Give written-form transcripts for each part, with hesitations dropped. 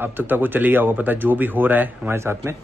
अब तक वो चली गया होगा पता जो भी हो रहा है हमारे साथ में।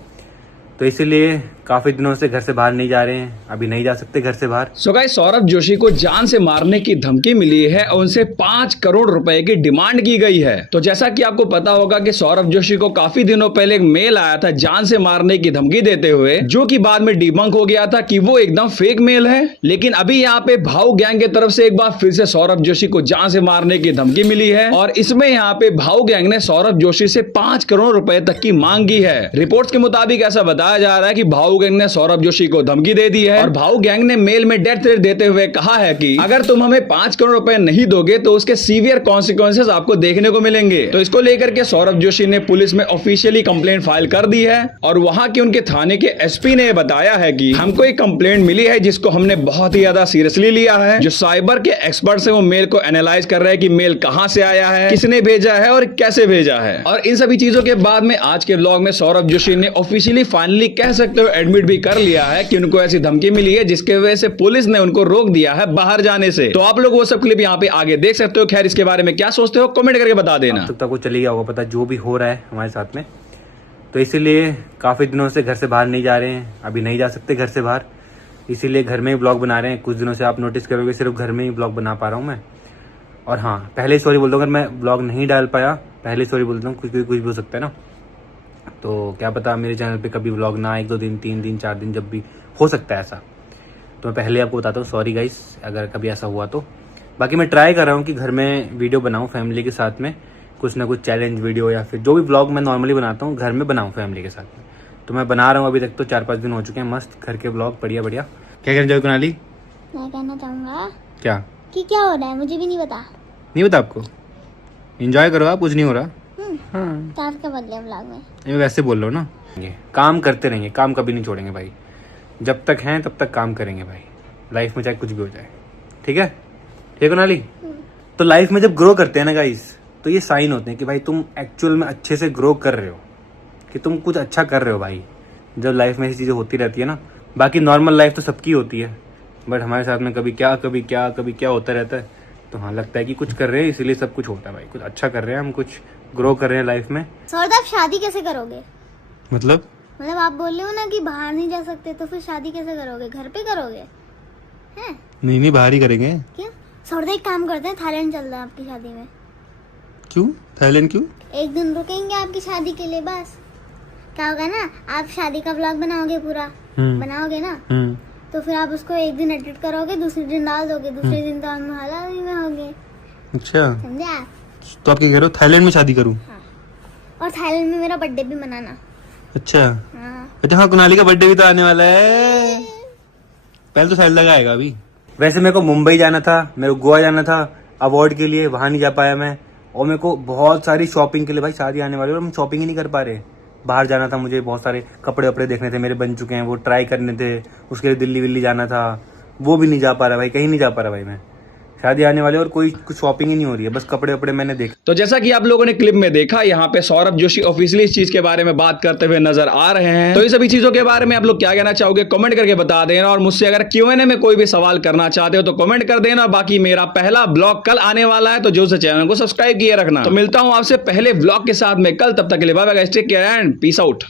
तो इसीलिए काफी दिनों से घर से बाहर नहीं जा रहे हैं, अभी नहीं जा सकते घर से बाहर। सो गाइस, सौरभ जोशी को जान से मारने की धमकी मिली है और उनसे 5 करोड़ रुपए की डिमांड की गई है। तो जैसा कि आपको पता होगा कि सौरभ जोशी को काफी दिनों पहले एक मेल आया था जान से मारने की धमकी देते हुए, जो कि बाद में डिबंक हो गया था कि वो एकदम फेक मेल है। लेकिन अभी यहाँ पे भाऊ गैंग की तरफ से एक बार फिर से सौरभ जोशी को जान से मारने की धमकी मिली है और इसमें यहाँ पे भाऊ गैंग ने सौरभ जोशी से 5 करोड़ रुपए तक की मांग की है। रिपोर्ट्स के मुताबिक ऐसा बताया जा रहा है कि भाऊ गैंग ने सौरभ जोशी को धमकी दे दी है और भाऊ गैंग ने मेल में डेथ थ्रेट देते हुए कहा है कि अगर तुम हमें 5 करोड़ रुपए नहीं दोगे तो उसके सीवियर कॉन्सिक्वेंसेस आपको देखने को मिलेंगे। तो इसको लेकर के सौरभ जोशी ने पुलिस में ऑफिशियली कंप्लेंट फाइल कर दी है और वहां के उनके थाने के एसपी ने बताया है कि हमको एक कंप्लेंट मिली है जिसको हमने बहुत ही ज्यादा सीरियसली लिया है। जो साइबर के एक्सपर्ट है वो मेल को एनालाइज कर रहे हैं कि मेल कहां से आया है, किसने भेजा है और कैसे भेजा है। और इन सभी चीजों के बाद में आज के व्लॉग में सौरभ जोशी ने ऑफिशियली फाइनली कह सकते हो एडमिट भी कर लिया है कि उनको ऐसी धमकी मिली है जिसके वजह से पुलिस ने उनको रोक दिया है बाहर जाने से। तो आप लोग वो सब क्लिप यहाँ पे आगे देख सकते हो। खैर, इसके बारे में क्या सोचते हो कमेंट करके बता देना। अब तक वो चली गया होगा पता जो भी हो रहा है हमारे साथ में। तो इसीलिए काफी दिनों से घर से बाहर नहीं जा रहे हैं, अभी नहीं जा सकते घर से बाहर, इसीलिए घर में ही ब्लॉग बना रहे हैं। कुछ दिनों से आप नोटिस करोगे सिर्फ घर में ही ब्लॉग बना पा रहा हूँ मैं। और हाँ, पहले ही सॉरी बोल दूँ अगर मैं ब्लॉग नहीं डाल पाया, पहले सॉरी बोलता हूँ, कुछ भी हो सकता है ना। तो क्या पता मेरे चैनल पे कभी व्लॉग ना 1-2 दिन 3 दिन 4 दिन जब भी हो सकता है ऐसा। तो मैं पहले आपको बताता हूँ सॉरी गाइस अगर कभी ऐसा हुआ तो। बाकी मैं ट्राई कर रहा हूँ कि घर में वीडियो बनाऊँ फैमिली के साथ में, कुछ ना कुछ चैलेंज वीडियो या फिर जो भी व्लॉग मैं नॉर्मली बनाता हूँ घर में बनाऊँ फैमिली के साथ में। तो मैं बना रहा हूँ, अभी तक तो 4-5 दिन हो चुके हैं मस्त घर के व्लॉग, बढ़िया बढ़िया। क्या कहना चाहोगे कुनाली? मैं कहना चाहूँगा क्या कि क्या हो रहा है मुझे भी नहीं पता। नहीं पता आपको? इंजॉय करो आप, कुछ नहीं हो रहा। हाँ, स्टार्ट का बदले व्लॉग में मैं वैसे बोल रहा हूँ ना। ये काम करते रहेंगे, काम कभी नहीं छोड़ेंगे भाई, जब तक हैं तब तक काम करेंगे भाई, लाइफ में चाहे कुछ भी हो जाए। ठीक है? ठीक है नाली? तो लाइफ में जब ग्रो करते हैं ना गाइस, तो ये साइन होते हैं कि भाई तुम एक्चुअल में अच्छे से ग्रो कर रहे हो, कि तुम कुछ अच्छा कर रहे हो भाई। जब लाइफ में ऐसी चीज़ें होती रहती है ना, बाकी नॉर्मल लाइफ तो सबकी होती है, बट हमारे साथ में कभी क्या होता रहता है। तो हाँ, लगता है कि कुछ कर रहे हैं इसीलिए सब कुछ होता है भाई, कुछ अच्छा कर रहे हैं हम, कुछ ग्रो कर रहे हैं लाइफ में। सौरभ, आप शादी कैसे करोगे? मतलब आप बोल रहे हो ना कि बाहर नहीं जा सकते, तो फिर शादी कैसे करोगे? घर पे करोगे? हैं? नहीं बाहर ही करेंगे। क्यों? सौरभ, एक काम करते हैं, थाईलैंड चल रहे हैं आपकी शादी में। क्यों थाईलैंड क्यों? एक दिन रुकेंगे आपकी शादी के लिए बस। क्या होगा ना, आप शादी का व्लॉग बनाओगे पूरा, बनाओगे ना, तो फिर आप उसको एक दिन एडिट करोगे, दूसरे दिन डाल दोगे, दूसरे दिन तो हम हलाली में होंगे। अच्छा, समझा? तो आप क्या कह रहे हो, थाईलैंड में शादी करूं? हाँ, और थाईलैंड में मेरा बर्थडे भी मनाना। अच्छा हाँ। अच्छा, हाँ कुनाली का बर्थडे भी तो आने वाला है, पहले तो साइड लगाएगा अभी। वैसे मेरे को मुंबई जाना था, मेरे को गोवा जाना था अवार्ड के लिए, वहां नहीं जा पाया मैं। और मेरे को बहुत सारी शॉपिंग के लिए, भाई शादी आने वाली है और हम शॉपिंग ही नहीं कर पा रहे। बाहर जाना था मुझे, बहुत सारे कपड़े वपड़े देखने थे, मेरे बन चुके हैं, वो ट्राई करने थे, उसके लिए दिल्ली विल्ली जाना था, वो भी नहीं जा पा रहा भाई, कहीं नहीं जा पा रहा भाई मैं। शादी आने वाली और कोई कुछ शॉपिंग ही नहीं हो रही है, बस कपड़े वपड़े मैंने देखे। तो जैसा कि आप लोगों ने क्लिप में देखा, यहाँ पे सौरभ जोशी ऑफिशियली इस चीज के बारे में बात करते हुए नजर आ रहे हैं। तो इन सभी चीजों के बारे में आप लोग क्या कहना चाहोगे कमेंट करके बता देना, और मुझसे अगर Q&A में कोई भी सवाल करना चाहते हो तो कमेंट कर देना। बाकी मेरा पहला ब्लॉग कल आने वाला है, तो जो से चैनल को सब्सक्राइब किए रखना। तो मिलता हूँ आपसे पहले ब्लॉग के साथ में कल, तब तक के लिए bye bye, take care and peace out.